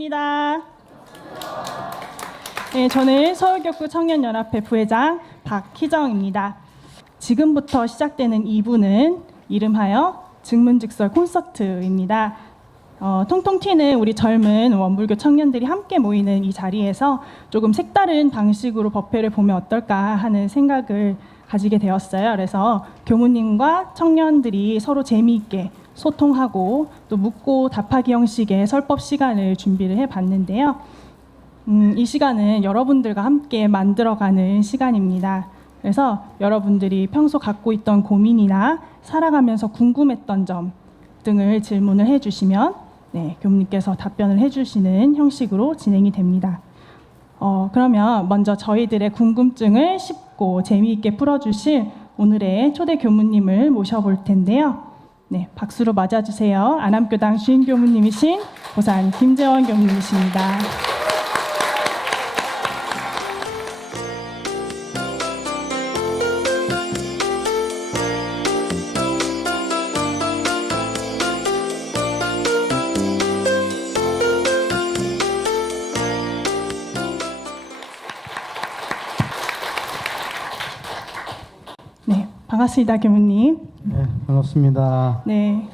반갑습니다. 네, 저는 서울교구 청년연합회 부회장 박희정입니다. 지금부터 시작되는 2부는 이름하여 증문즉설 콘서트입니다. 통통 튀는 우리 젊은 원불교 청년들이 함께 모이는 이 자리에서 조금 색다른 방식으로 법회를 보면 어떨까 하는 생각을 가지게 되었어요. 그래서 교무님과 청년들이 서로 재미있게 소통하고 또 묻고 답하기 형식의 설법 시간을 준비를 해봤는데요. 이 시간은 여러분들과 함께 만들어가는 시간입니다. 그래서 여러분들이 평소 갖고 있던 고민이나 살아가면서 궁금했던 점 등을 질문을 해주시면 교무님께서 답변을 해주시는 형식으로 진행이 됩니다. 그러면 먼저 저희들의 궁금증을 쉽고 재미있게 풀어주실 오늘의 초대 교무님을 모셔볼 텐데요. 박수로 맞아주세요. 안암교당 주임 교무님이신 보산 김재원 교무님이십니다. 반갑습니다, 교무님. 네, 반갑습니다. 네.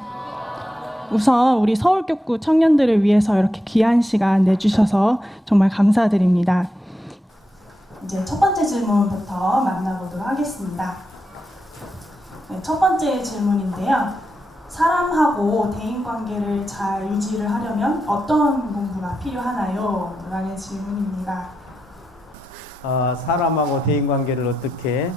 우선 우리 서울교구 청년들을 위해서 이렇게 귀한 시간 내주셔서 정말 감사드립니다. 이제 첫 번째 질문부터 만나보도록 하겠습니다. 첫 번째 질문인데요. 사람하고 대인관계를 잘 유지를 하려면 어떤 공부가 필요하나요? 라는 질문입니다. 사람하고 대인관계를 어떻게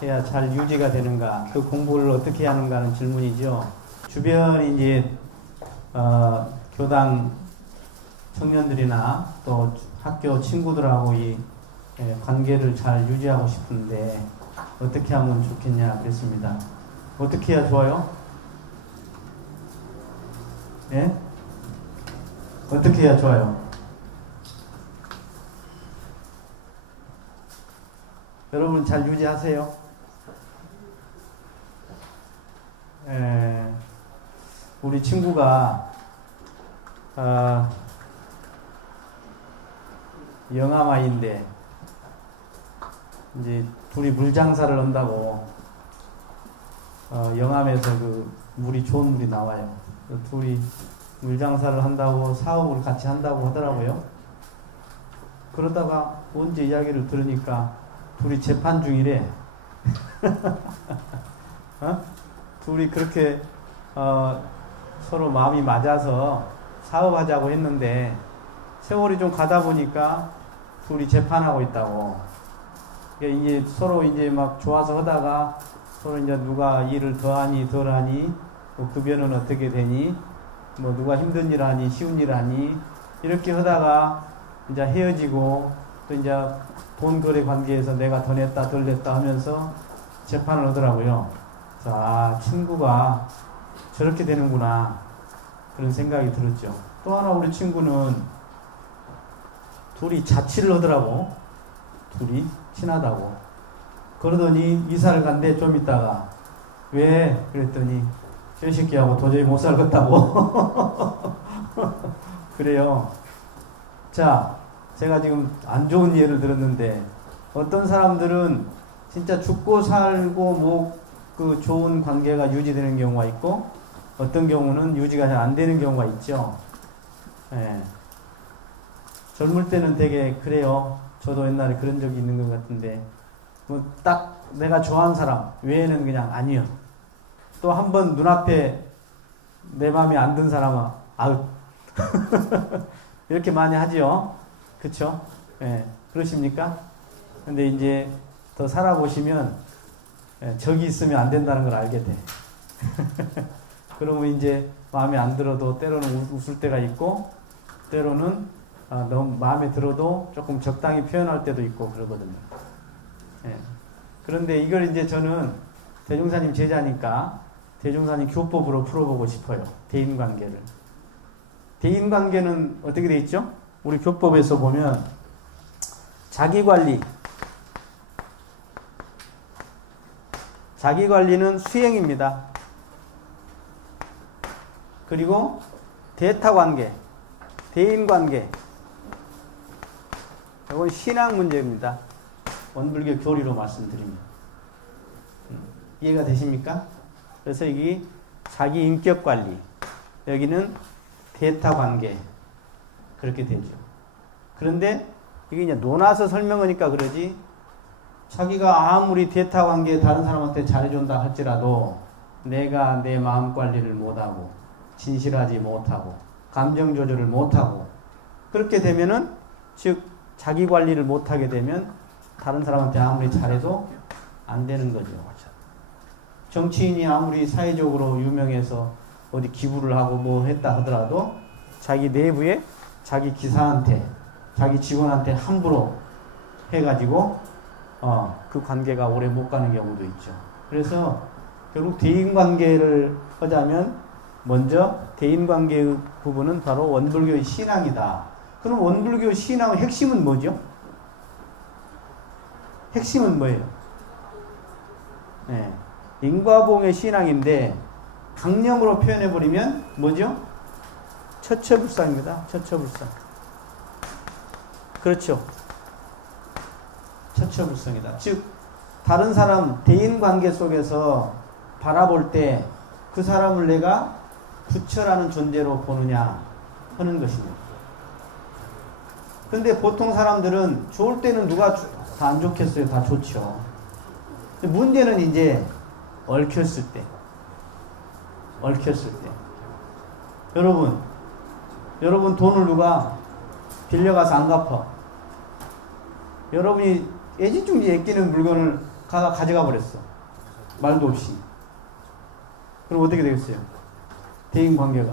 해야 잘 유지가 되는가, 그 공부를 어떻게 하는가 하는 질문이죠. 주변 이제 교당 청년들이나 또 학교 친구들하고 이 관계를 잘 유지하고 싶은데 어떻게 하면 좋겠냐 그랬습니다. 어떻게 해야 좋아요? 예? 어떻게 해야 좋아요? 여러분 잘 유지하세요? 우리 친구가 영아마인데 이제 둘이 물장사를 한다고 영암에서 그 물이 좋은 물이 나와요. 둘이 물장사를 한다고 사업을 같이 한다고 하더라고요. 그러다가 언제 이야기를 들으니까 둘이 재판 중이래. 둘이 그렇게 서로 마음이 맞아서 사업하자고 했는데 세월이 좀 가다 보니까 둘이 재판하고 있다고. 이게 서로 이제 막 좋아서 하다가 서로 이제 누가 일을 더하니 덜하니, 뭐 급여는 어떻게 되니, 뭐 누가 힘든 일 하니 쉬운 일 하니 이렇게 하다가 이제 헤어지고 또 이제 돈 거래 관계에서 내가 더 냈다 덜 냈다 하면서 재판을 하더라고요. 그래서 친구가 저렇게 되는구나 그런 생각이 들었죠. 또 하나 우리 친구는 둘이 자취를 하더라고. 둘이 친하다고. 그러더니 이사를 간대. 좀 있다가 왜? 그랬더니 저 새끼하고 도저히 못 살겠다고. 그래요. 자, 제가 지금 안 좋은 예를 들었는데 어떤 사람들은 진짜 죽고 살고 뭐 그 좋은 관계가 유지되는 경우가 있고 어떤 경우는 유지가 잘 안 되는 경우가 있죠. 젊을 때는 되게 그래요. 저도 옛날에 그런 적이 있는 것 같은데 뭐 딱 내가 좋아하는 사람 외에는 그냥 아니요. 또 한 번 눈앞에 내 마음에 안 든 사람은 아웃. 이렇게 많이 하지요. 그쵸? 그러십니까? 근데 이제 더 살아보시면 적이 있으면 안 된다는 걸 알게 돼. 그러면 이제 마음에 안 들어도 때로는 웃을 때가 있고 때로는 너무 마음에 들어도 조금 적당히 표현할 때도 있고 그러거든요. 그런데 이걸 이제 저는 대종사님 제자니까 대종사님 교법으로 풀어보고 싶어요. 대인관계를. 대인관계는 어떻게 돼 있죠? 우리 교법에서 보면 자기관리, 자기관리는 수행입니다. 그리고 대타관계, 대인관계. 이건 신앙 문제입니다. 원불교 교리로 말씀드리면. 이해가 되십니까? 그래서 여기 자기 인격 관리, 여기는 대타관계. 그렇게 되죠. 그런데 이게 이제 논아서 설명하니까 그러지, 자기가 아무리 대타관계에 다른 사람한테 잘해준다 할지라도 내가 내 마음 관리를 못하고 진실하지 못하고 감정 조절을 못하고 그렇게 되면은, 즉 자기 관리를 못하게 되면 다른 사람한테 아무리 잘해도 안 되는 거죠. 정치인이 아무리 사회적으로 유명해서 어디 기부를 하고 뭐 했다 하더라도 자기 내부에 자기 기사한테, 자기 직원한테 함부로 해가지고 그 관계가 오래 못 가는 경우도 있죠. 그래서 결국 대인관계를 하자면 먼저 대인관계의 부분은 바로 원불교의 신앙이다. 그럼 원불교 신앙의 핵심은 뭐죠? 핵심은 뭐예요? 네, 인과봉의 신앙인데 강령으로 표현해버리면 뭐죠? 처처불상입니다. 처처불상. 그렇죠. 처처불상이다. 즉 다른 사람 대인관계 속에서 바라볼 때 그 사람을 내가 부처라는 존재로 보느냐 하는 것입니다. 근데 보통 사람들은 좋을 때는 누가 다 안 좋겠어요? 다 좋죠. 문제는 이제 얽혔을 때. 여러분 돈을 누가 빌려가서 안 갚아. 여러분이 애지중지 애끼는 물건을 가져가 버렸어. 말도 없이. 그럼 어떻게 되겠어요? 대인관계가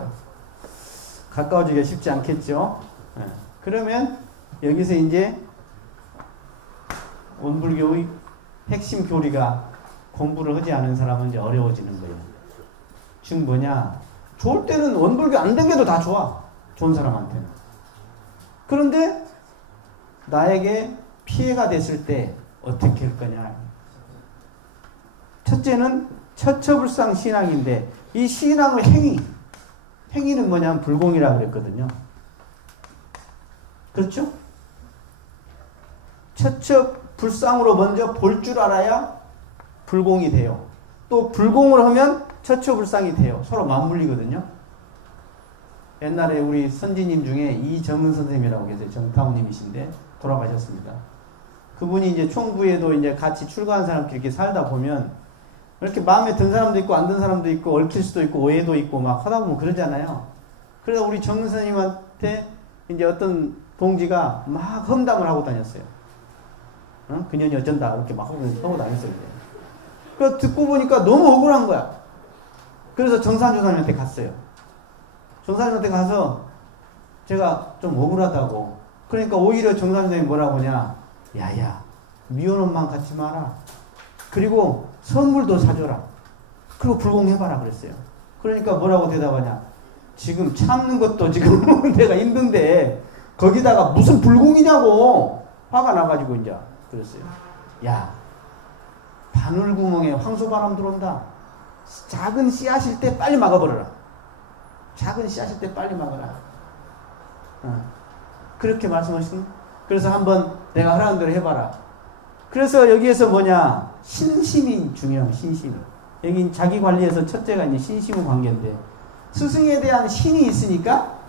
가까워지기가 쉽지 않겠죠? 네. 그러면 여기서 이제 원불교의 핵심 교리가 공부를 하지 않은 사람은 이제 어려워지는 거예요. 즉 뭐냐? 좋을 때는 원불교 안 된 게도 다 좋아. 좋은 사람한테는. 그런데 나에게 피해가 됐을 때 어떻게 할 거냐? 첫째는 처처불상 신앙인데 이 신앙의 행위는 뭐냐면 불공이라고 그랬거든요. 그렇죠? 처처불상으로 먼저 볼 줄 알아야 불공이 돼요. 또 불공을 하면 처처불상이 돼요. 서로 맞물리거든요. 옛날에 우리 선지님 중에 이정은 선생님이라고 계세요. 정타우님이신데 돌아가셨습니다. 그분이 이제 총부에도 이제 같이 출가한 사람끼리 이렇게 살다 보면 이렇게 마음에 든 사람도 있고 안 든 사람도 있고 얽힐 수도 있고 오해도 있고 막 하다 보면 그러잖아요. 그래서 우리 정은 선생님한테 이제 어떤 동지가 막 험담을 하고 다녔어요. 그년이 어쩐다 이렇게 막 하고 다녔어요. 그래서 듣고 보니까 너무 억울한 거야. 그래서 정산조사님한테 갔어요. 정산조사님한테 가서 제가 좀 억울하다고. 그러니까 오히려 정산조사님이 뭐라고 하냐. 야야 미운 엄마랑 같이 마라. 그리고 선물도 사줘라. 그리고 불공해봐라 그랬어요. 그러니까 뭐라고 대답하냐. 지금 참는 것도 지금 내가 힘든데 거기다가 무슨 불공이냐고 화가 나가지고 이제 그랬어요. 야 바늘구멍에 황소바람 들어온다. 작은 씨앗일 때 빨리 막아버려라. 작은 씨앗일 때 빨리 막아라. 그렇게 말씀하신. 그래서 한번 내가 하라는 대로 해봐라. 그래서 여기에서 뭐냐 신심이 중요해요. 신심이. 여기 자기 관리에서 첫째가 이제 신심의 관계인데 스승에 대한 신이 있으니까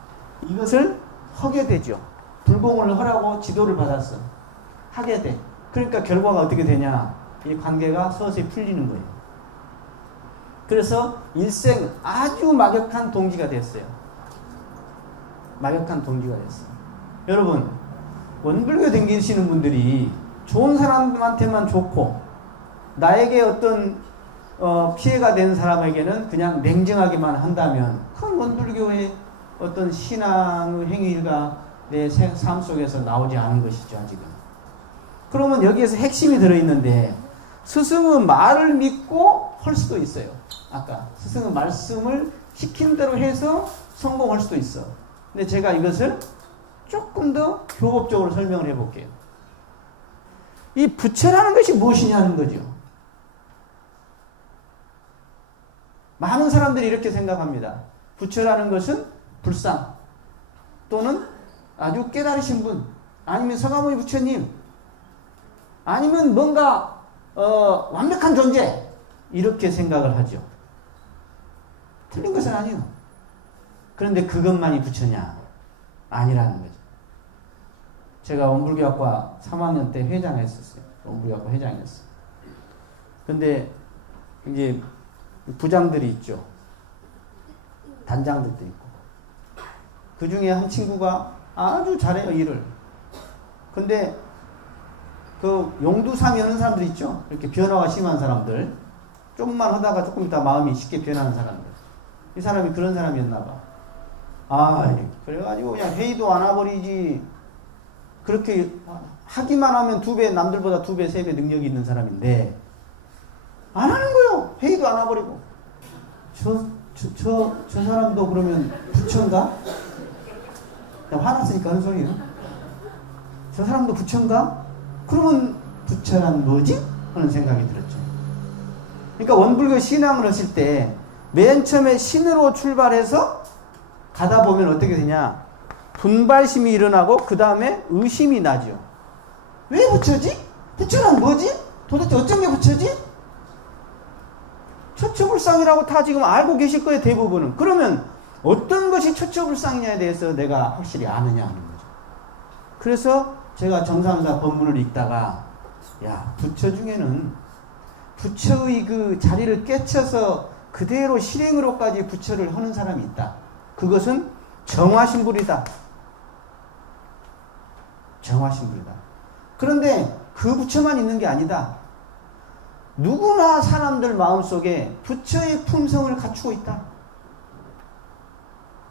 이것을 하게 되죠. 불공을 하라고 지도를 받았어. 하게 돼. 그러니까 결과가 어떻게 되냐. 이 관계가 서서히 풀리는 거예요. 그래서 일생 아주 막역한 동지가 됐어요. 막역한 동지가 됐어요. 여러분 원불교 댕기시는 분들이 좋은 사람한테만 좋고 나에게 어떤 피해가 된 사람에게는 그냥 냉정하게만 한다면 그건 원불교의 어떤 신앙의 행위가 내 삶 속에서 나오지 않은 것이죠. 아직은. 그러면 여기에서 핵심이 들어있는데 스승은 말을 믿고 할 수도 있어요. 아까 스승은 말씀을 시킨 대로 해서 성공할 수도 있어. 근데 제가 이것을 조금 더 교법적으로 설명을 해볼게요. 이 부처라는 것이 무엇이냐는 거죠. 많은 사람들이 이렇게 생각합니다. 부처라는 것은 불상 또는 아주 깨달으신 분 아니면 서가모니 부처님 아니면 뭔가 완벽한 존재 이렇게 생각을 하죠. 틀린 것은 아니에요. 그런데 그것만이 부처냐? 아니라는 거죠. 제가 원불교학과 3학년 때 회장했었어요. 원불교학과 회장이었어요. 근데 이제 부장들이 있죠. 단장들도 있고. 그 중에 한 친구가 아주 잘해요, 일을. 근데 그 용두삼이 하는 사람들 있죠. 이렇게 변화가 심한 사람들. 조금만 하다가 조금 있다 마음이 쉽게 변하는 사람들. 이 사람이 그런 사람이었나 봐. 그래가지고 그냥 회의도 안 와버리지. 그렇게 하기만 하면 2배, 남들보다 2배, 3배 능력이 있는 사람인데, 안 하는 거요. 회의도 안 와버리고. 저 사람도 그러면 부처인가? 화났으니까 하는 소리예요. 저 사람도 부처인가? 그러면 부처란 뭐지? 하는 생각이 들었죠. 그러니까 원불교 신앙을 하실 때 맨 처음에 신으로 출발해서 가다 보면 어떻게 되냐? 분발심이 일어나고 그 다음에 의심이 나죠. 왜 부처지? 부처란 뭐지? 도대체 어쩐 게 부처지? 처처불상이라고 다 지금 알고 계실 거예요, 대부분은. 그러면 어떤 것이 처처불상이냐에 대해서 내가 확실히 아느냐 하는 거죠. 그래서 제가 정상사 법문을 읽다가 야, 부처 중에는 부처의 그 자리를 깨쳐서 그대로 실행으로까지 부처를 하는 사람이 있다. 그것은 정화신불이다. 정화신불이다. 그런데 그 부처만 있는 게 아니다. 누구나 사람들 마음속에 부처의 품성을 갖추고 있다.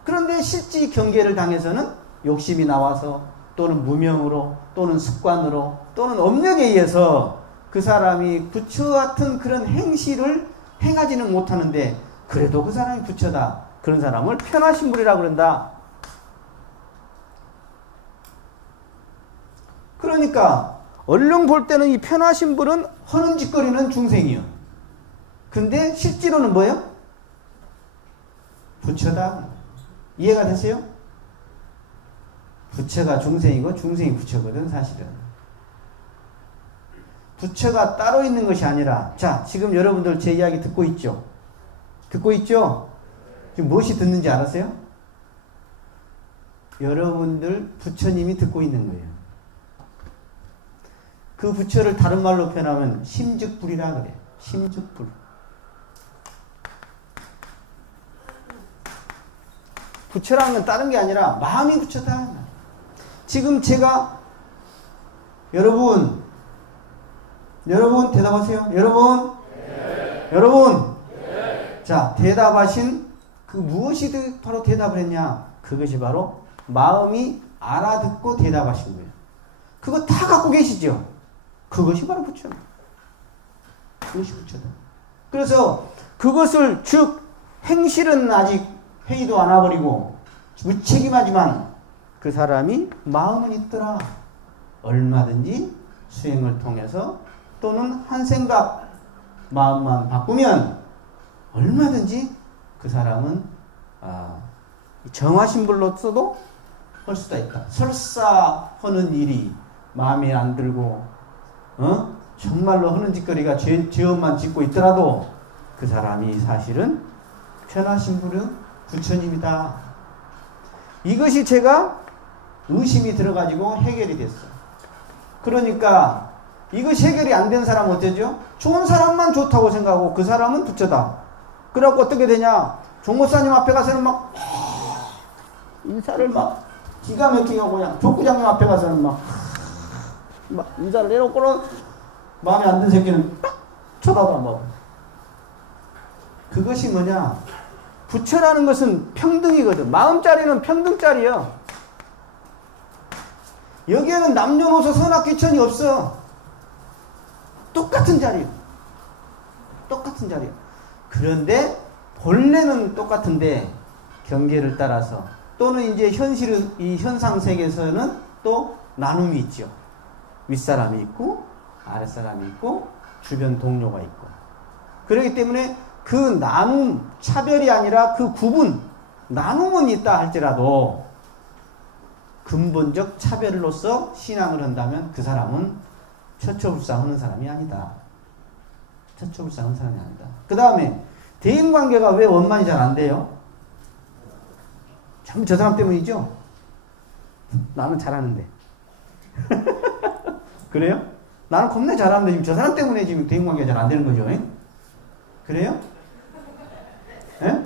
그런데 실지 경계를 당해서는 욕심이 나와서 또는 무명으로 또는 습관으로 또는 업력에 의해서 그 사람이 부처 같은 그런 행실을 행하지는 못하는데 그래도 그 사람이 부처다. 그런 사람을 편화신불이라고 그런다. 그러니까 얼른 볼 때는 이 편화신불은 허는 짓거리는 중생이요. 근데 실제로는 뭐예요? 부처다. 이해가 되세요? 부처가 중생이고 중생이 부처거든 사실은. 부처가 따로 있는 것이 아니라 자 지금 여러분들 제 이야기 듣고 있죠? 듣고 있죠? 지금 무엇이 듣는지 알았어요? 여러분들 부처님이 듣고 있는 거예요. 그 부처를 다른 말로 표현하면 심즉불이라 그래. 심즉불. 부처라는 건 다른 게 아니라 마음이 부처다. 지금 제가 여러분 대답하세요. 여러분 자 대답하신 그 무엇이 바로 대답을 했냐? 그것이 바로 마음이 알아듣고 대답하신 거예요. 그거 다 갖고 계시죠? 그것이 바로 부처. 그것이 부처다. 그래서 그것을 즉 행실은 아직 회의도 안 와버리고 무책임하지만 그 사람이 마음은 있더라. 얼마든지 수행을 통해서 또는 한 생각 마음만 바꾸면 얼마든지 그 사람은 정화신불로서도 할 수가 있다. 설사 하는 일이 마음에 안 들고 정말로 하는 짓거리가 죄업만 짓고 있더라도 그 사람이 사실은 편화신불은 부처님이다. 이것이 제가 의심이 들어가지고 해결이 됐어. 그러니까 이것이 해결이 안 된 사람은 어쩌죠? 좋은 사람만 좋다고 생각하고 그 사람은 부처다. 그래갖고 어떻게 되냐? 종목사님 앞에 가서는 막 인사를 막 기가 막히게 하고 그냥 족구장님 앞에 가서는 막 인사를 해놓고는 마음에 안 든 새끼는 딱 쳐다도 안 보고. 그것이 뭐냐? 부처라는 것은 평등이거든. 마음자리는 평등자리야. 여기에는 남녀노소 선악귀천이 없어. 똑같은 자리야. 똑같은 자리야. 그런데 본래는 똑같은데 경계를 따라서 또는 이제 이 현상 세계에서는 또 나눔이 있죠. 윗사람이 있고 아랫사람이 있고 주변 동료가 있고. 그렇기 때문에 그 나눔 차별이 아니라 그 구분 나눔은 있다 할지라도 근본적 차별로서 신앙을 한다면 그 사람은 처처불사하는 사람이 아니다. 처처불사하는 사람이 아니다. 그 다음에 대인관계가 왜 원만히 잘 안 돼요? 전부 저 사람 때문이죠? 나는 잘하는데. 그래요? 나는 겁나 잘하는데 지금 저 사람 때문에 지금 대인관계가 잘 안 되는 거죠. 에? 그래요? 에?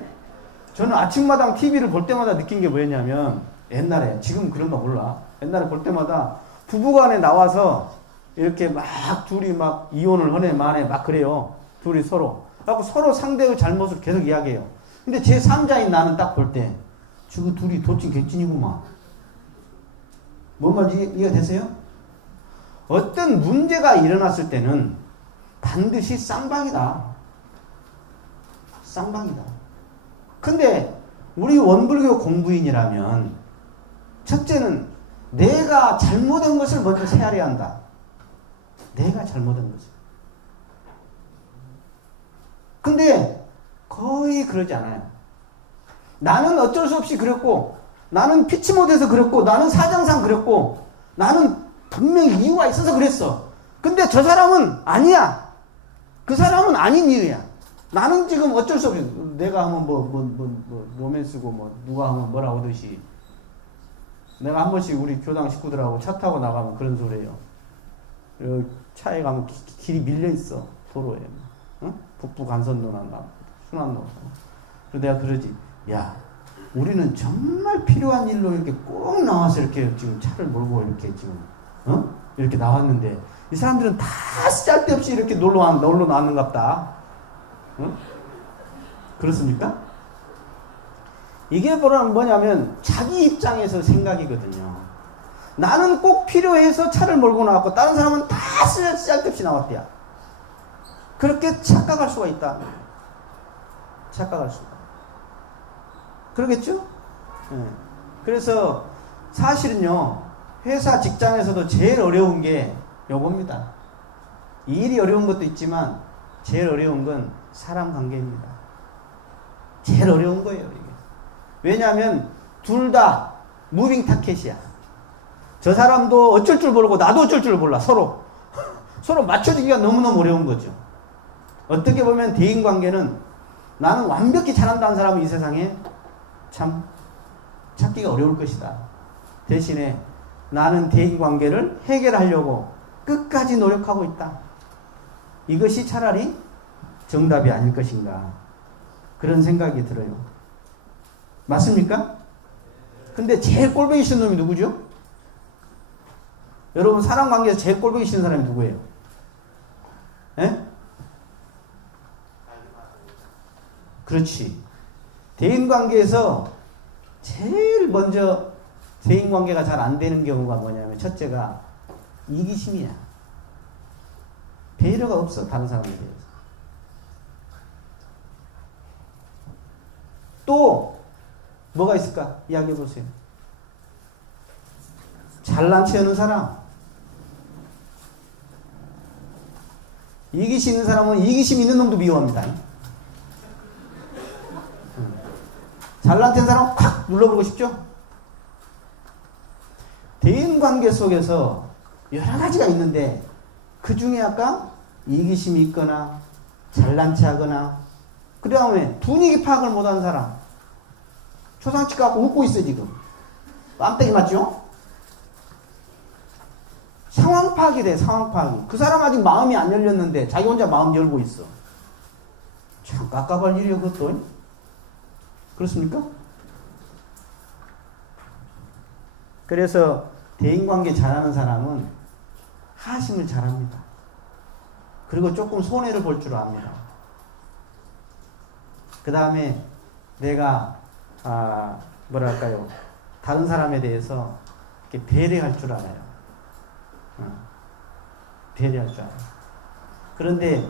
저는 아침마당 TV를 볼 때마다 느낀 게 뭐였냐면 옛날에, 지금 그런가 몰라. 옛날에 볼 때마다 부부간에 나와서 이렇게 막 둘이 막 이혼을 하네 마네 막 그래요. 둘이 서로. 그래갖고 서로 상대의 잘못을 계속 이야기해요. 근데 제 3자인 나는 딱 볼 때 저거 둘이 도찐 개찐이구만. 뭔 말인지 이해가 되세요? 어떤 문제가 일어났을 때는 반드시 쌍방이다. 쌍방이다. 근데 우리 원불교 공부인이라면 첫째는 내가 잘못한 것을 먼저 헤아려야 한다. 내가 잘못한 것을. 근데 거의 그러지 않아요. 나는 어쩔 수 없이 그랬고, 나는 피치 못해서 그랬고, 나는 사정상 그랬고, 나는 분명히 이유가 있어서 그랬어. 근데 저 사람은 아니야. 그 사람은 아닌 이유야. 나는 지금 어쩔 수 없이, 내가 하면 로맨스고, 누가 하면 뭐라고 하듯이. 내가 한 번씩 우리 교당 식구들하고 차 타고 나가면 그런 소리예요. 차에 가면 길이 밀려있어. 도로에. 응? 북부 간선도나 순환로. 그래서 내가 그러지. 야, 우리는 정말 필요한 일로 이렇게 꼭 나와서 이렇게 지금 차를 몰고 이렇게 지금, 이렇게 나왔는데, 이 사람들은 다 쓸데없이 이렇게 놀러 나왔는갑다. 응? 그렇습니까? 이게 뭐냐면, 자기 입장에서 생각이거든요. 나는 꼭 필요해서 차를 몰고 나왔고, 다른 사람은 다 쓸데없이 나왔대야. 그렇게 착각할 수가 있다. 착각할 수가. 그러겠죠? 네. 그래서 사실은요, 회사 직장에서도 제일 어려운 게 요겁니다. 일이 어려운 것도 있지만 제일 어려운 건 사람 관계입니다. 제일 어려운 거예요, 이게. 왜냐하면 둘 다 무빙 타켓이야. 저 사람도 어쩔 줄 모르고 나도 어쩔 줄 몰라. 서로 맞춰주기가 너무너무 어려운 거죠. 어떻게 보면 대인관계는 나는 완벽히 잘한다는 사람은 이 세상에 참 찾기가 어려울 것이다. 대신에 나는 대인관계를 해결하려고 끝까지 노력하고 있다. 이것이 차라리 정답이 아닐 것인가. 그런 생각이 들어요. 맞습니까? 근데 제일 꼴보기 싫은 놈이 누구죠? 여러분 사람관계에서 제일 꼴보기 싫은 사람이 누구예요? 에? 그렇지. 대인관계에서 제일 먼저 대인관계가 잘 안 되는 경우가 뭐냐면 첫째가 이기심이야. 배려가 없어. 다른 사람에 대해서. 또 뭐가 있을까? 이야기해 보세요. 잘난 체 하는 사람. 이기심 있는 사람은 이기심 있는 놈도 미워합니다. 잘난 체인 사람 콱 눌러보고 싶죠? 대인관계 속에서 여러 가지가 있는데 그 중에 아까 이기심이 있거나 잘난 체 하거나 그 다음에 분위기 파악을 못하는 사람 초상집 갖고 웃고 있어 지금 깜짝이 맞죠? 상황 파악이 돼. 상황 파악이. 그 사람 아직 마음이 안 열렸는데 자기 혼자 마음 열고 있어. 참 깝깝할 일이요 그것도. 그렇습니까? 그래서 대인관계 잘하는 사람은 하심을 잘합니다. 그리고 조금 손해를 볼 줄 압니다. 그 다음에 내가 뭐랄까요, 다른 사람에 대해서 이렇게 배려할 줄 알아요. 배려할 줄 알아요. 그런데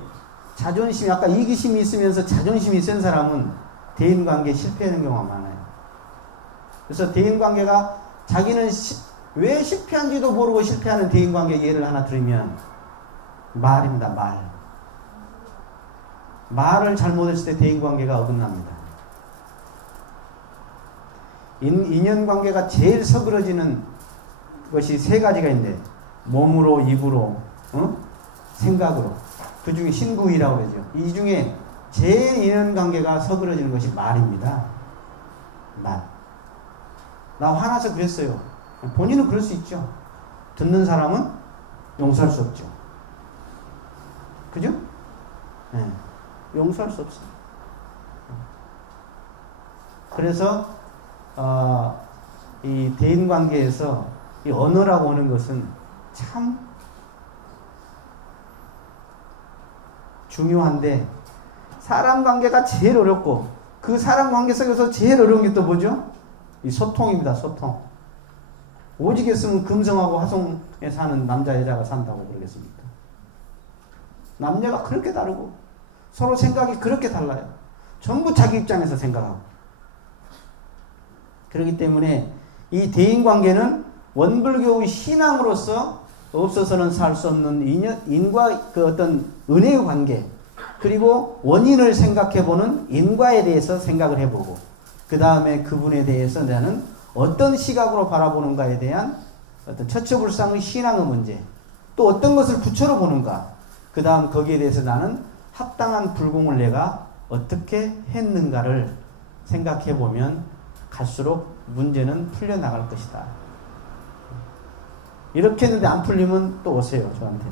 자존심이, 아까 이기심이 있으면서 자존심이 센 사람은 대인관계에 실패하는 경우가 많아요. 그래서 대인관계가 자기는 왜 실패한지도 모르고 실패하는 대인관계 예를 하나 들으면 말입니다. 말을 잘못했을 때 대인관계가 어긋납니다. 인연관계가 제일 서그러지는 것이 세 가지가 있는데 몸으로, 입으로, 생각으로. 그 중에 신구이라고 그러죠. 이 중에 제일 인연관계가 서그러지는 것이 말입니다. 말. 나 화나서 그랬어요. 본인은 그럴 수 있죠. 듣는 사람은 용서할 수 없죠. 그죠? 네. 용서할 수 없어요. 그래서 이 대인관계에서 이 언어라고 하는 것은 참 중요한데 사람 관계가 제일 어렵고 그 사람 관계 속에서 제일 어려운 게 또 뭐죠? 이 소통입니다. 소통. 오직 했으면 금성하고 화성에 사는 남자 여자가 산다고 그러겠습니까? 남녀가 그렇게 다르고 서로 생각이 그렇게 달라요. 전부 자기 입장에서 생각하고. 그렇기 때문에 이 대인관계는 원불교의 신앙으로서 없어서는 살 수 없는 인과 그 어떤 은혜의 관계, 그리고 원인을 생각해보는 인과에 대해서 생각을 해보고, 그 다음에 그분에 대해서 나는 어떤 시각으로 바라보는가에 대한 어떤 처처불상의 신앙의 문제, 또 어떤 것을 부처로 보는가, 그 다음 거기에 대해서 나는 합당한 불공을 내가 어떻게 했는가를 생각해보면 갈수록 문제는 풀려나갈 것이다. 이렇게 했는데 안 풀리면 또 오세요, 저한테.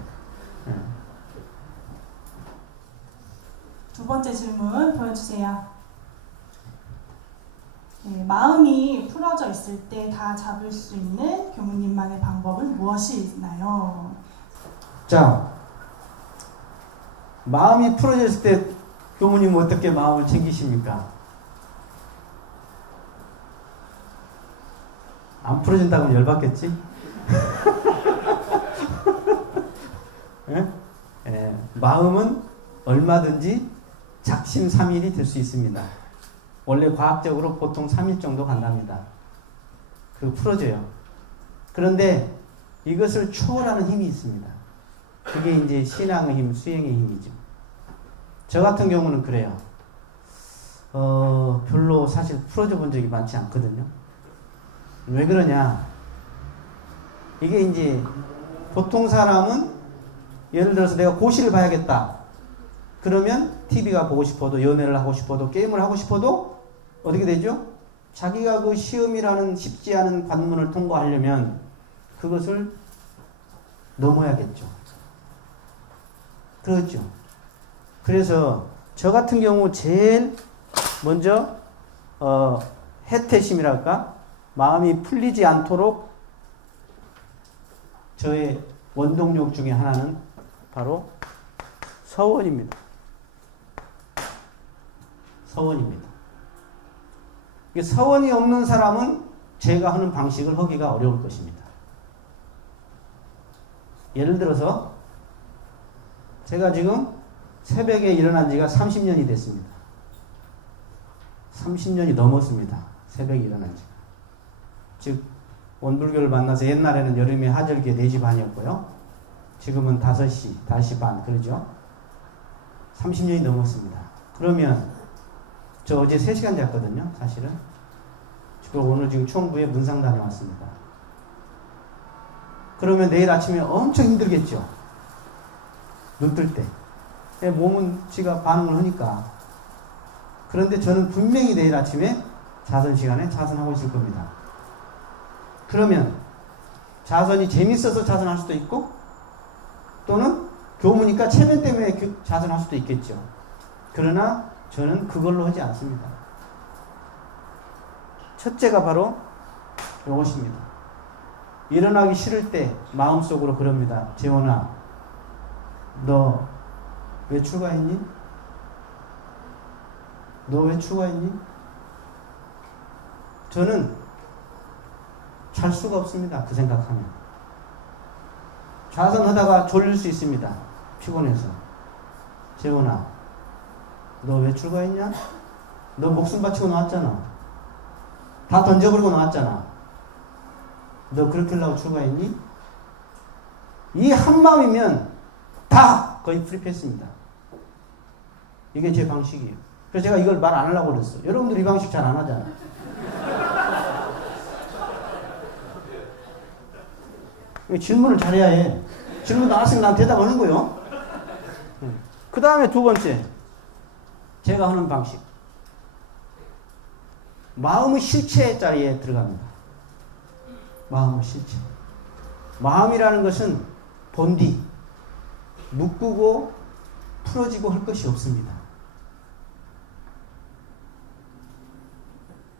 두 번째 질문 보여주세요. 네, 마음이 풀어져 있을 때 다 잡을 수 있는 교무님만의 방법은 무엇이 있나요? 자, 마음이 풀어졌을 때 교무님은 어떻게 마음을 챙기십니까? 안 풀어진다고 열받겠지? 예? 예, 마음은 얼마든지 작심삼일이 될 수 있습니다. 원래 과학적으로 보통 3일 정도 간답니다. 그 풀어져요. 그런데 이것을 초월하는 힘이 있습니다. 그게 이제 신앙의 힘, 수행의 힘이죠. 저 같은 경우는 그래요. 별로 사실 풀어져 본 적이 많지 않거든요. 왜 그러냐? 이게 이제 보통 사람은 예를 들어서 내가 고시를 봐야겠다. 그러면 TV가 보고 싶어도, 연애를 하고 싶어도, 게임을 하고 싶어도 어떻게 되죠? 자기가 그 시험이라는 쉽지 않은 관문을 통과하려면 그것을 넘어야겠죠. 그렇죠. 그래서 저 같은 경우 제일 먼저 해태심이랄까? 마음이 풀리지 않도록 저의 원동력 중에 하나는 바로 서원입니다. 서원입니다. 서원이 없는 사람은 제가 하는 방식을 하기가 어려울 것입니다. 예를 들어서 제가 지금 새벽에 일어난 지가 30년이 됐습니다. 30년이 넘었습니다. 새벽에 일어난 지가. 즉 원불교를 만나서 옛날에는 여름에 하절기에 4시 반이었고요. 지금은 5시, 5시 반 그러죠. 30년이 넘었습니다. 그러면 저 어제 3시간 잤거든요. 사실은. 그리고 오늘 지금 총부에 문상 다녀왔습니다. 그러면 내일 아침에 엄청 힘들겠죠. 눈 뜰 때. 몸은 지가 반응을 하니까. 그런데 저는 분명히 내일 아침에 자선 시간에 자선하고 있을 겁니다. 그러면 자선이 재밌어서 자선할 수도 있고, 또는 교무니까 체면 때문에 자선할 수도 있겠죠. 그러나 저는 그걸로 하지 않습니다. 첫째가 바로 이것입니다. 일어나기 싫을 때 마음속으로 그럽니다. 재원아, 너 왜 출가했니? 너 왜 출가했니? 저는 잘 수가 없습니다. 그 생각하면. 좌선하다가 졸릴 수 있습니다. 피곤해서. 재원아, 너 왜 출가했냐? 너 목숨 바치고 나왔잖아. 다 던져버리고 나왔잖아. 너 그렇게 하려고 출가했니? 이 한마음이면 다 거의 프리패스입니다. 이게 제 방식이에요. 그래서 제가 이걸 말 안 하려고 그랬어. 여러분들 이 방식 잘 안 하잖아. 질문을 잘해야 해. 질문 나왔으면 난 대답하는 거요. 그 다음에 두 번째, 제가 하는 방식. 마음의 실체 자리에 들어갑니다. 마음의 실체. 마음이라는 것은 본디, 묶고 풀어지고 할 것이 없습니다.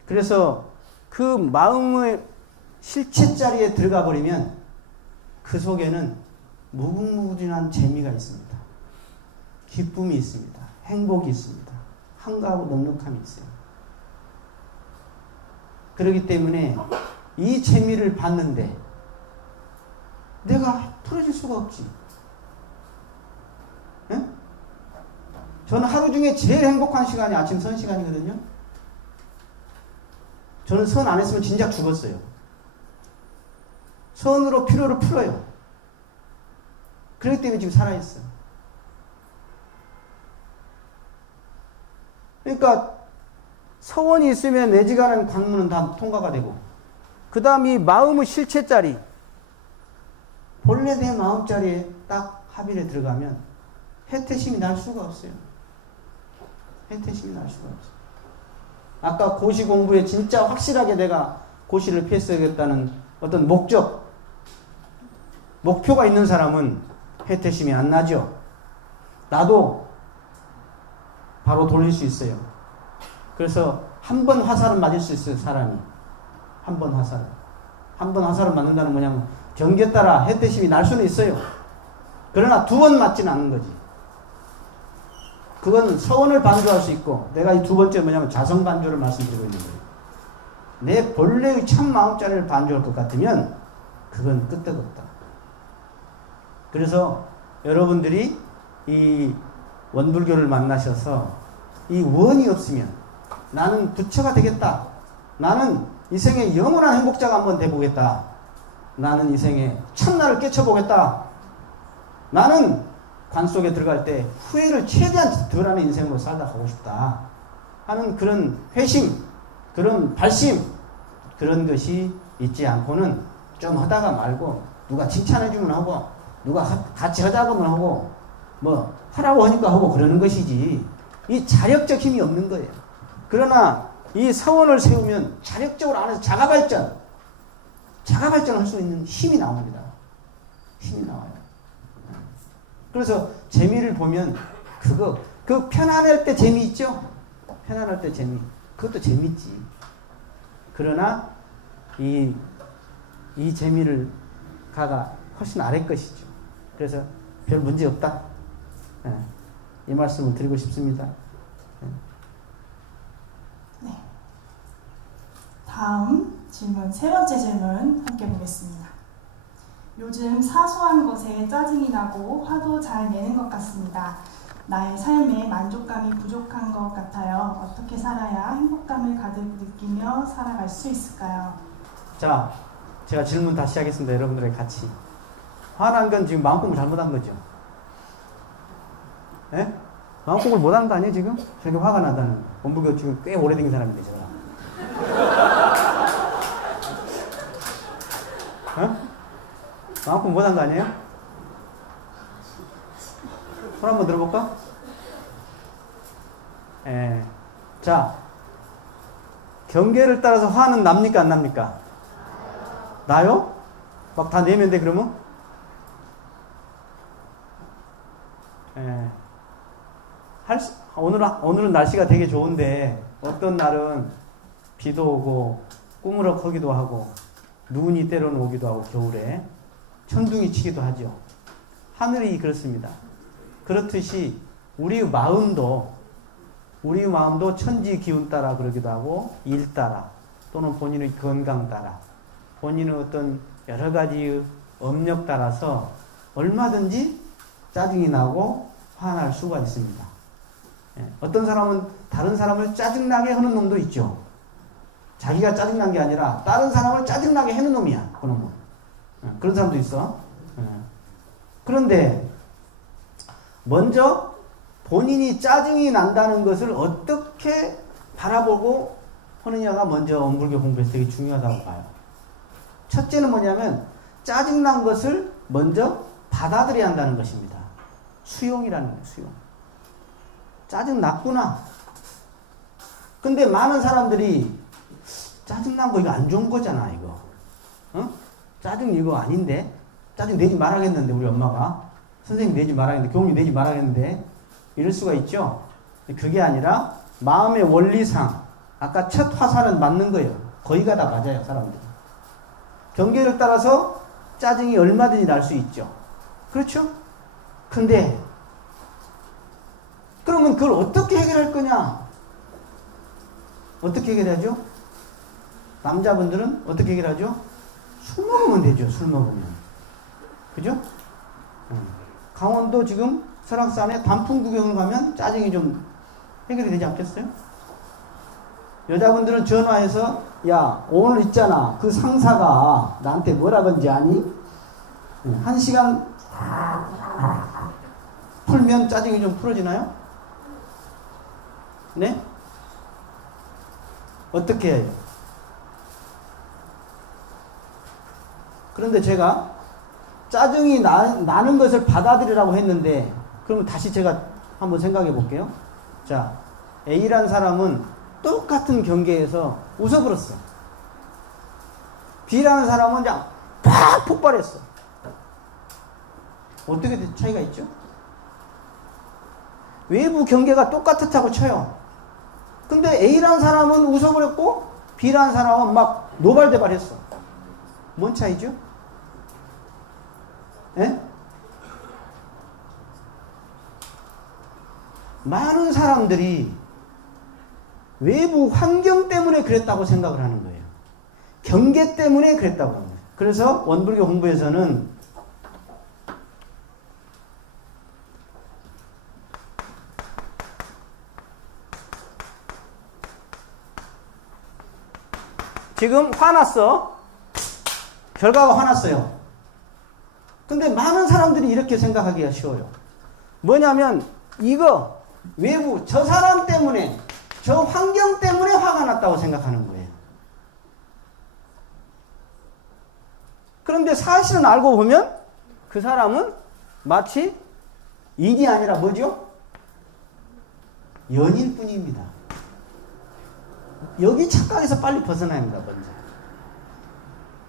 그래서 그 마음의 실체 자리에 들어가 버리면 그 속에는 무궁무진한 재미가 있습니다. 기쁨이 있습니다. 행복이 있습니다. 한가하고 넉넉함이 있어요. 그렇기 때문에 이 재미를 받는데 내가 풀어질 수가 없지. 예? 저는 하루 중에 제일 행복한 시간이 아침 선 시간이거든요. 저는 선 안 했으면 진작 죽었어요. 선으로 피로를 풀어요. 그렇기 때문에 지금 살아있어요. 그러니까 서원이 있으면 내지가는 관문은 다 통과가 되고, 그 다음 이 마음의 실체 자리, 본래 내 마음 자리에 딱 합의에 들어가면 해태심이 날 수가 없어요. 해태심이 날 수가 없어요. 아까 고시 공부에 진짜 확실하게 내가 고시를 피했어야겠다는 어떤 목표가 있는 사람은 해태심이 안 나죠. 나도 바로 돌릴 수 있어요. 그래서 한 번 화살은 맞을 수 있어요, 사람이. 한 번 화살은. 한 번 화살을 맞는다는 뭐냐면 경계에 따라 해태심이 날 수는 있어요. 그러나 두 번 맞지는 않는 거지. 그건 서원을 반조할 수 있고, 내가 이 두 번째 뭐냐면 자성 반조를 말씀드리고 있는 거예요. 내 본래의 참 마음자리를 반조할 것 같으면 그건 끄떡없다. 그래서 여러분들이 이 원불교를 만나셔서 이 원이 없으면 나는 부처가 되겠다. 나는 이 생에 영원한 행복자가 한번 돼보겠다. 나는 이 생에 참나를 깨쳐보겠다. 나는 관 속에 들어갈 때 후회를 최대한 덜하는 인생으로 살다 가고 싶다 하는 그런 회심, 그런 발심, 그런 것이 있지 않고는 좀 하다가 말고, 누가 칭찬해주면 하고, 누가 같이 하자고 하고, 뭐 하라고 하니까 하고 그러는 것이지, 이 자력적 힘이 없는 거예요. 그러나 이 서원을 세우면 자력적으로 안에서 자가발전을 할 수 있는 힘이 나옵니다. 힘이 나와요. 그래서 재미를 보면 그 편안할 때 재미 있죠? 편안할 때 재미. 그것도 재미있지. 그러나 이 재미를 가가 훨씬 아래 것이죠. 그래서 별 문제 없다. 이 말씀을 드리고 싶습니다. 네. 다음 질문, 세 번째 질문 함께 보겠습니다. 요즘 사소한 것에 짜증이 나고 화도 잘 내는 것 같습니다. 나의 삶에 만족감이 부족한 것 같아요. 어떻게 살아야 행복감을 가득 느끼며 살아갈 수 있을까요? 자, 제가 질문 다시 하겠습니다. 여러분들의 같이. 화난 건 지금 마음 공부 잘못한 거죠? 예? 마음 공부를 못하는 거 아니에요, 지금? 저렇게 화가 나다는. 원불교 지금 꽤 오래된 사람인데, 제가. 어? 마음 공부 못한 거 아니에요? 손 한번 들어볼까? 예. 자, 경계를 따라서 화는 납니까, 안 납니까? 나요? 막 다 내면 돼, 그러면? 예. 오늘은 날씨가 되게 좋은데, 어떤 날은 비도 오고, 꾸무럭하기도 하고, 눈이 때로는 오기도 하고, 겨울에. 천둥이 치기도 하죠. 하늘이 그렇습니다. 그렇듯이 우리의 마음도 천지 기운 따라 그러기도 하고, 일 따라, 또는 본인의 건강 따라, 본인의 어떤 여러 가지 업력 따라서 얼마든지 짜증이 나고 화날 수가 있습니다. 어떤 사람은 다른 사람을 짜증나게 하는 놈도 있죠. 자기가 짜증난 게 아니라 다른 사람을 짜증나게 하는 놈이야, 그 놈은. 그런 사람도 있어. 그런데 먼저 본인이 짜증이 난다는 것을 어떻게 바라보고 하느냐가 먼저 원불교 공부에서 되게 중요하다고 봐요. 첫째는 뭐냐면, 짜증난 것을 먼저 받아들여야 한다는 것입니다. 수용이라는 거예요. 수용. 짜증났구나. 근데 많은 사람들이 짜증난 거 이거 안 좋은 거잖아 이거. 어? 짜증 이거 아닌데? 짜증 내지 말아야겠는데 우리 엄마가. 선생님 내지 말아야겠는데, 교무님 내지 말아야겠는데, 이럴 수가 있죠. 그게 아니라 마음의 원리상 아까 첫 화살은 맞는 거예요. 거의가 다 맞아요, 사람들. 경계를 따라서 짜증이 얼마든지 날 수 있죠. 그렇죠? 근데 그러면 그걸 어떻게 해결할 거냐? 어떻게 해결하죠? 남자분들은 어떻게 해결하죠? 술 먹으면 되죠. 술 먹으면. 그죠? 강원도 지금 설악산에 단풍 구경을 가면 짜증이 좀 해결이 되지 않겠어요? 여자분들은 전화해서 야 오늘 있잖아 그 상사가 나한테 뭐라 건지 아니? 1시간 풀면 짜증이 좀 풀어지나요? 네? 어떻게 해요? 그런데 제가 짜증이 나는 것을 받아들이라고 했는데, 그러면 다시 제가 한번 생각해 볼게요. 자, A라는 사람은 똑같은 경계에서 웃어버렸어. B라는 사람은 그냥 팍 폭발했어. 어떻게 차이가 있죠? 외부 경계가 똑같았다고 쳐요. 근데 A라는 사람은 웃어버렸고 B라는 사람은 막 노발대발했어. 뭔 차이죠? 예? 많은 사람들이 외부 환경 때문에 그랬다고 생각을 하는 거예요. 경계 때문에 그랬다고 합니다. 그래서 원불교 공부에서는 지금 화났어. 결과가 화났어요. 근데 많은 사람들이 이렇게 생각하기가 쉬워요. 뭐냐면 이거 외부 저 사람 때문에 저 환경 때문에 화가 났다고 생각하는 거예요. 그런데 사실은 알고 보면 그 사람은 마치 인이 아니라 뭐죠? 연일 뿐입니다. 여기 착각에서 빨리 벗어나야 합니다. 먼저.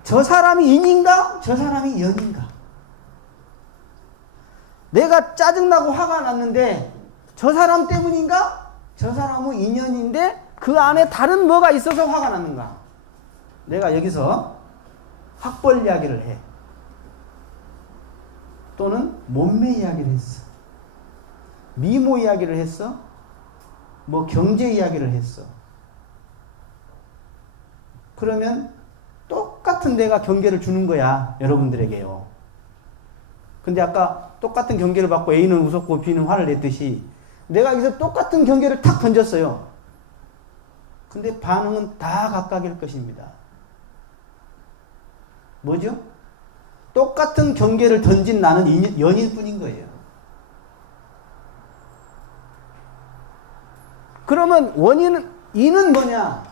저 사람이 인인가? 저 사람이 연인가? 내가 짜증나고 화가 났는데 저 사람 때문인가? 저 사람은 인연인데 그 안에 다른 뭐가 있어서 화가 났는가? 내가 여기서 학벌 이야기를 해. 또는 몸매 이야기를 했어. 미모 이야기를 했어. 뭐 경제 이야기를 했어. 그러면 똑같은 내가 경계를 주는 거야. 여러분들에게요. 근데 아까 똑같은 경계를 받고 A는 웃었고 B는 화를 냈듯이 내가 여기서 똑같은 경계를 탁 던졌어요. 근데 반응은 다 각각일 것입니다. 뭐죠? 똑같은 경계를 던진 나는 연인뿐인 거예요. 그러면 인은 뭐냐?